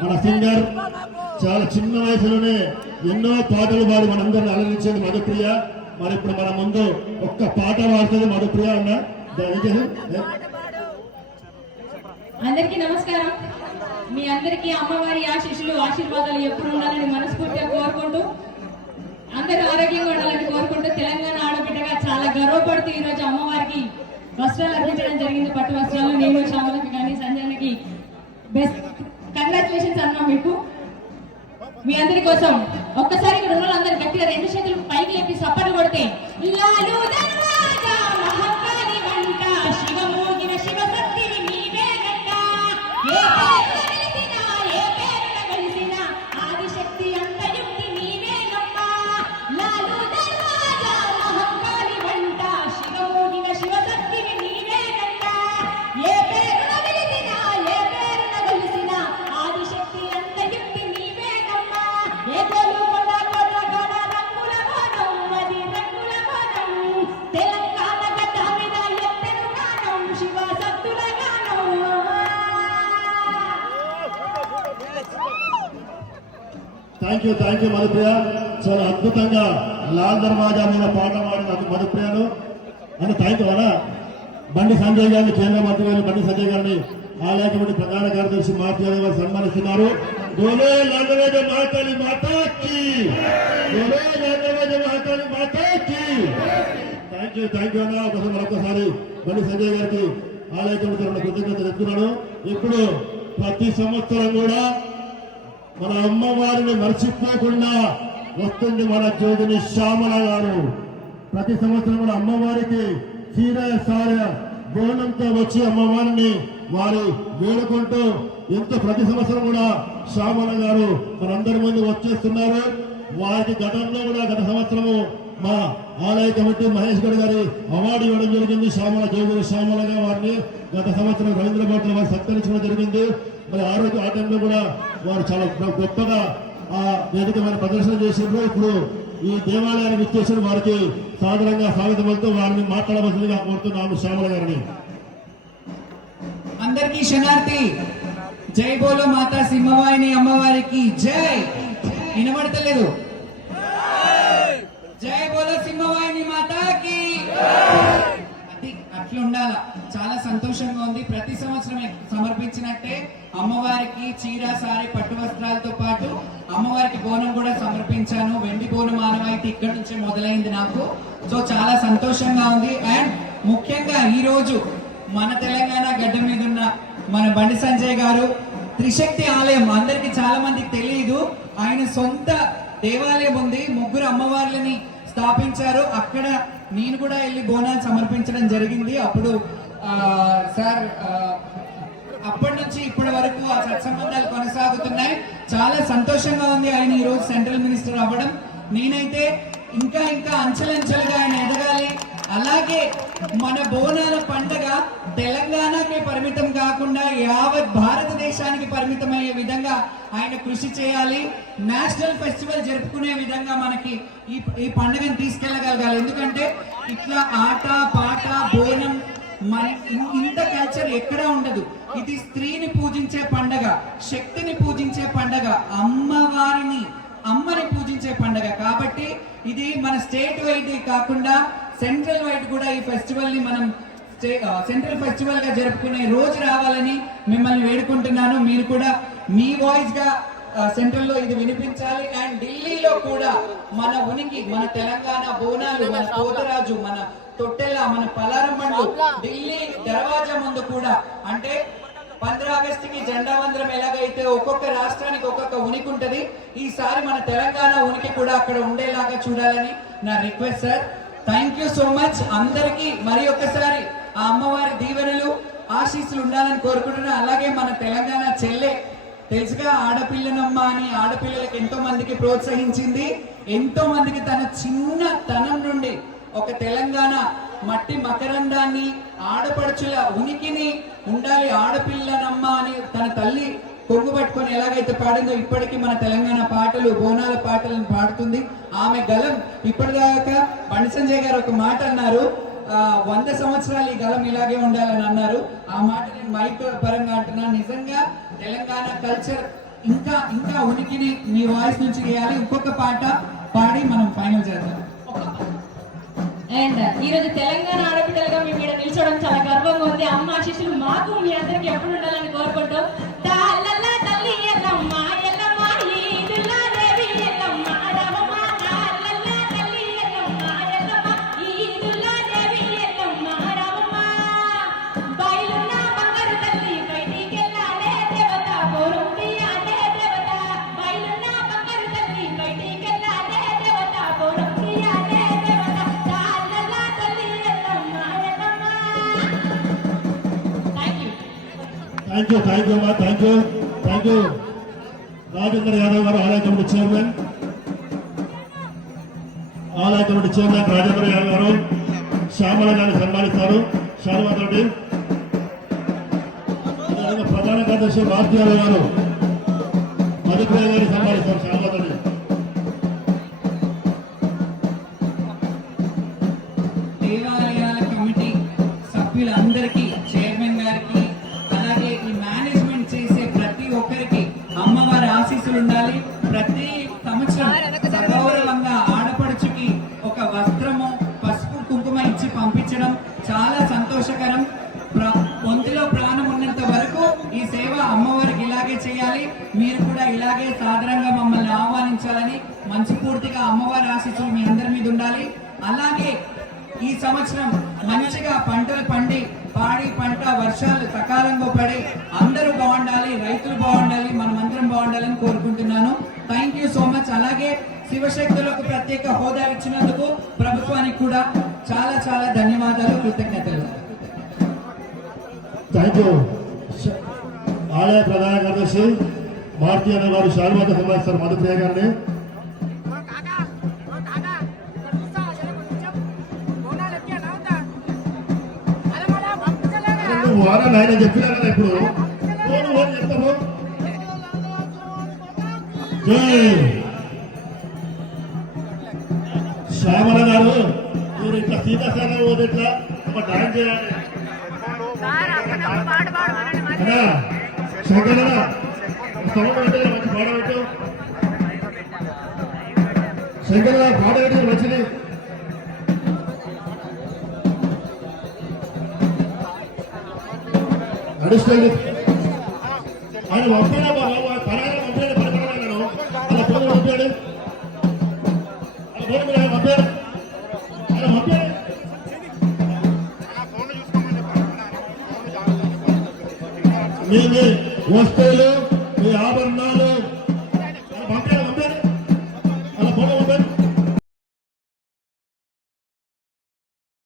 మన సింగర్ చాలా చిన్న వయసులోనే ఎన్నో పాటలు పాడి మనందరిని అలరించేది మధుప్రియ. మరి ఇప్పుడు మన ముందు ఒక్క పాట పాడుతుంది మధుప్రియ. అన్న అందరికీ నమస్కారం. మీ అందరికీ అమ్మవారి ఆశీర్వాదాలు ఎప్పుడు ఉండాలని మనస్ఫూర్తిగా కోరుకుంటూ, అందరూ ఆరోగ్యంగా ఉండాలని కోరుకుంటూ, తెలంగాణ ఆడబిడ్డగా చాలా గర్వపడుతూ ఈరోజు అమ్మవారికి వస్త్రాలు అందించడం జరిగింది. పట్టు వస్త్రాలు. నేను శ్యామలకి కానీ సంజయకి బెస్ట్ కంగ్రాచులేషన్స్ అన్నా. మీకు మీ అందరి కోసం ఒక్కసారి ఇక్కడ ఉన్న అందరు గట్టిగా 2 చేతులు పైకి లేపి సప్పట్లు కొడితే థ్యాంక్ యూ మధుప్రియ. చాలా అద్భుతంగా లాల్ దర్వాజా మీద పాట పాడిన మధుప్రియను అని థ్యాంక్ యూ అన్నా. బండి సంజయ్ గారిని, కేంద్ర మంత్రి గారు బండి సంజయ్ గారిని ఆలయ కమిటీ ప్రధాన కార్యదర్శి మార్తి యాదవ్ గారు సన్మానిస్తున్నారు. గోలే లాల్ దర్వాజా మహాకాళి మాతాకి, గోలే లాల్ దర్వాజా మహాకాళి మాతాకి. థ్యాంక్ యూ అన్నా. ఒకసారి మరొకసారి బండి సంజయ్ గారికి ఆలయ కమిటీ కృతజ్ఞతలు చెప్తున్నాను. ఇప్పుడు ప్రతి సంవత్సరం కూడా మన అమ్మవారిని మర్చిపోకుండా వస్తుంది మన జ్యోతిని శ్యామల గారు. ప్రతి సంవత్సరం కూడా అమ్మవారికి చీర సార బోనంతో వచ్చి అమ్మవారిని వారి వేడుకుంటూ ప్రతి సంవత్సరం కూడా శ్యామల గారు మనందరి ముందు వచ్చేస్తున్నారు. వారికి గతంలో కూడా గత సంవత్సరము మా ఆలయ కమిటీ మహేష్ గౌడ్ గారి అవార్డు ఇవ్వడం జరిగింది. శ్యామల జ్యోతిని శ్యామలగా వారిని గత సంవత్సరం రవీంద్రబాబు వారు సత్కరించడం జరిగింది. మరి ఆ టైంలో కూడా వారు చాలా గొప్పగా ఆ వేదికమైన ప్రదర్శన చేసినప్పుడు ఇప్పుడు ఈ దేవాలయానికి ఇచ్చేసిన వారికి సాధారణంగా స్వాగతం పలుతూ వారిని మాట్లాడవలసిందిగా కోరుతున్నాము శ్యామల గారిని. అందరికీ శనార్థి. జై బోలో మాతా సింహవాహిని అమ్మవారికి జై. వినబడతలేదు? జై బోలో సింహవాహిని మాతాకి. అది అట్లా ఉండాల. చాలా సంతోషంగా ఉంది. ప్రతి సంవత్సరం సమర్పించినట్టే అమ్మవారికి చీర సారీ పట్టు వస్త్రాలతో పాటు అమ్మవారికి బోనం కూడా సమర్పించాను. వెండి బోనం ఆనవాయితీ ఇక్కడ నుంచే మొదలైంది నాకు. సో చాలా సంతోషంగా ఉంది. అండ్ ముఖ్యంగా ఈ రోజు మన తెలంగాణ గడ్డ మీద ఉన్న మన బండి సంజయ్ గారు త్రిశక్తి ఆలయం అందరికి చాలా మందికి తెలియదు. ఆయన సొంత దేవాలయం ఉంది. 3 అమ్మవార్లని స్థాపించారు. అక్కడ నేను కూడా వెళ్ళి బోనాలు సమర్పించడం జరిగింది. అప్పుడు సార్ అప్పటి నుంచి ఇప్పటి వరకు ఆ సత్సంబంధాలు కొనసాగుతున్నాయి. చాలా సంతోషంగా ఉంది ఆయన ఈ రోజు సెంట్రల్ మినిస్టర్ అవ్వడం. నేనైతే ఇంకా అంచెలంచెలుగా ఆయన ఎదగాలి. అలాగే మన బోనాల పండగ తెలంగాణకే పరిమితం కాకుండా యావత్ భారతదేశానికి పరిమితమయ్యే విధంగా ఆయన కృషి చేయాలి. నేషనల్ ఫెస్టివల్ జరుపుకునే విధంగా మనకి ఈ పండుగను తీసుకెళ్లగలగాలి. ఎందుకంటే ఇట్లా ఆట పాట బోనం మన ఇంత కల్చర్ ఎక్కడా ఉండదు. ఇది స్త్రీని పూజించే పండగ, శక్తిని పూజించే పండగ, అమ్మని పూజించే పండగ. కాబట్టి ఇది మన స్టేట్ వైడ్ కాకుండా సెంట్రల్ వైడ్ కూడా ఈ ఫెస్టివల్ ని మనం సెంట్రల్ ఫెస్టివల్ గా జరుపుకునే రోజు రావాలని మిమ్మల్ని వేడుకుంటున్నాను. మీరు కూడా మీ వాయిస్ గా సెంట్రల్ లో ఇది వినిపించాలి. అండ్ ఢిల్లీలో కూడా మన ఉనికి, మన తెలంగాణ బోనాలు, మన పోతరాజు, మన తొట్టెల, మన పలారం బండ్లు ఢిల్లీ దర్వాజా ముందు కూడా, అంటే 15 ఆగస్టుకి జెండా వందరం ఎలాగైతే ఒక్కొక్క రాష్ట్రానికి ఒక్కొక్క ఉనికి ఉంటది, ఈసారి మన తెలంగాణ ఉనికి కూడా అక్కడ ఉండేలాగా చూడాలని నా request sir. Thank you so much. అందరికీ మరి ఒక్కసారి ఆ అమ్మవారి దీవెనలు ఆశీస్సులు ఉండాలని కోరుకుంటున్నా. అలాగే మన తెలంగాణ చెల్లె తెలుసుగా, ఆడపిల్లనమ్మ అని ఆడపిల్లలకి ఎంతో మందికి ప్రోత్సహించింది. ఎంతో మందికి తన చిన్న తనం నుండి ఒక తెలంగాణ మట్టి మకరందాన్ని, ఆడపడుచుల ఉనికిని ఉండాలి ఆడపిల్లనమ్మ అని తన తల్లి కొంగు పట్టుకొని ఎలాగైతే పాడిందో ఇప్పటికీ మన తెలంగాణ పాటలు, బోనాల పాటలను పాడుతుంది. ఆమె గలం ఇప్పటిదాకా బండి సంజయ్ గారు ఒక మాట అన్నారు, 100 సంవత్సరాలు ఈ గలం ఇలాగే ఉండాలని అన్నారు. ఆ మాట నేను మైక్ పరంగా అంటున్నాను. నిజంగా తెలంగాణ కల్చర్ ఇంకా ఇంకా ఉనికిని మీ వాయిస్ నుంచి వేయాలి. ఇంకొక పాట పాడి మనం ఫైనల్ చేద్దాం. అండ్ ఈ రోజు తెలంగాణ ఆడపిల్లలుగా మేము ఇక్కడ నిల్చోవడం చాలా గర్వంగా ఉంది. అమ్మ ఆశీస్సులు మాకు మీ అందరికి ఎప్పుడు ఉండాలని కోరుకుంటూ తాళ్ళల్లా తల్లి ఎల్లమ్మ ఎల్లమ్మ ఈదుల్లా దేవి ఎల్లమ్మ రామమ్మ తాళ్ళల్లా తల్లి ఎల్లమ్మ ఎల్లమ్మ ఈదుల్లా దేవి ఎల్లమ్మ రామమ్మ బయలున్న బంగారు తల్లి బయటికెళ్ళాలే దేవత పోరం తీయాలే దేవత బయలున్న బంగారు తల్లి బయటికెళ్ళాలే దేవత పోరం తీయాలే దేవత తాళ్ళల్లా తల్లి Yellamma Yellamma. Thank you. Thank you అమ్మా, థ్యాంక్ యూ. రాజేంద్ర యాదవ్ గారు ఆలయ కమిటీ చైర్మన్ రాజేంద్ర యాదవ్ గారు శ్యామల గారిని సన్మానిస్తారు. శారదారెడ్డి అదేవిధంగా ప్రధాన కార్యదర్శి వాద్యాల గారు మధుప్రియ గారిని సన్మానిస్తారు. శారదారెడ్డి దేవాలయాల కమిటీ సభ్యులందరికీ, చైర్మన్ గారికి, అలాగే ఈ మేనేజ్మెంట్ చేసే ప్రతి ఒక్కరికి అమ్మవారి ఆశీస్సులు ఉండాలి. ప్రతి సంవత్సరం సగౌరవంగా ఆడపడుచుకి ఒక వస్త్రము, పసుపు, కుంకుమ ఇచ్చి పంపించడం చాలా సంతోషకరం. ఒంటిలో ప్రాణం ఉన్నంత వరకు ఈ సేవ అమ్మవారికి ఇలాగే చేయాలి. మీరు కూడా ఇలాగే సాధారణంగా మమ్మల్ని ఆహ్వానించాలని మనస్ఫూర్తిగా అమ్మవారి ఆశీస్సులు మీ అందరి మీద ఉండాలి. అలాగే ఈ సంవత్సరం మంచిగా పంటలు పండి, పాడి పంట వర్షాలు సకాలంగా పడి అందరూ బాగుండాలి, రైతులు బాగుండాలి, మనం అందరం బాగుండాలని కోరుకుంటున్నాను. Thank you so much. అలాగే శివశక్తులకు ప్రత్యేక హోదా ఇచ్చినందుకు ప్రభుత్వానికి కూడా చాలా చాలా ధన్యవాదాలు, కృతజ్ఞతలు. Thank you. ఆలయ ప్రధాన కార్యదర్శి భారతీయ గారు శారదాతో సన్మానిస్తారు మధుప్రియ గారిని. వారాలు ఆయన చెప్పినా కదా ఇప్పుడు ఓన్ చెప్తాము. శ్యామల గారు మీరు ఇట్లా సీతాశాల పోతే ఇట్లా ఒక డాన్స్ చేయాలి. శంకర సౌండ్ అంటే మంచి పాట పెట్టు. శంకర పాట పెట్టి మంచిది. అడిషనల్ ఆయన పంపినా పరాగా పంపాడు, పరిపాలన అలా ఫోన్ పంపాడు, అలా ఫోన్ పంపాడు, అలా పంపాడు. మీ వస్తువులు, మీ ఆభరణాలు పంపాడు, అలా ఫోన్ పంపాడు.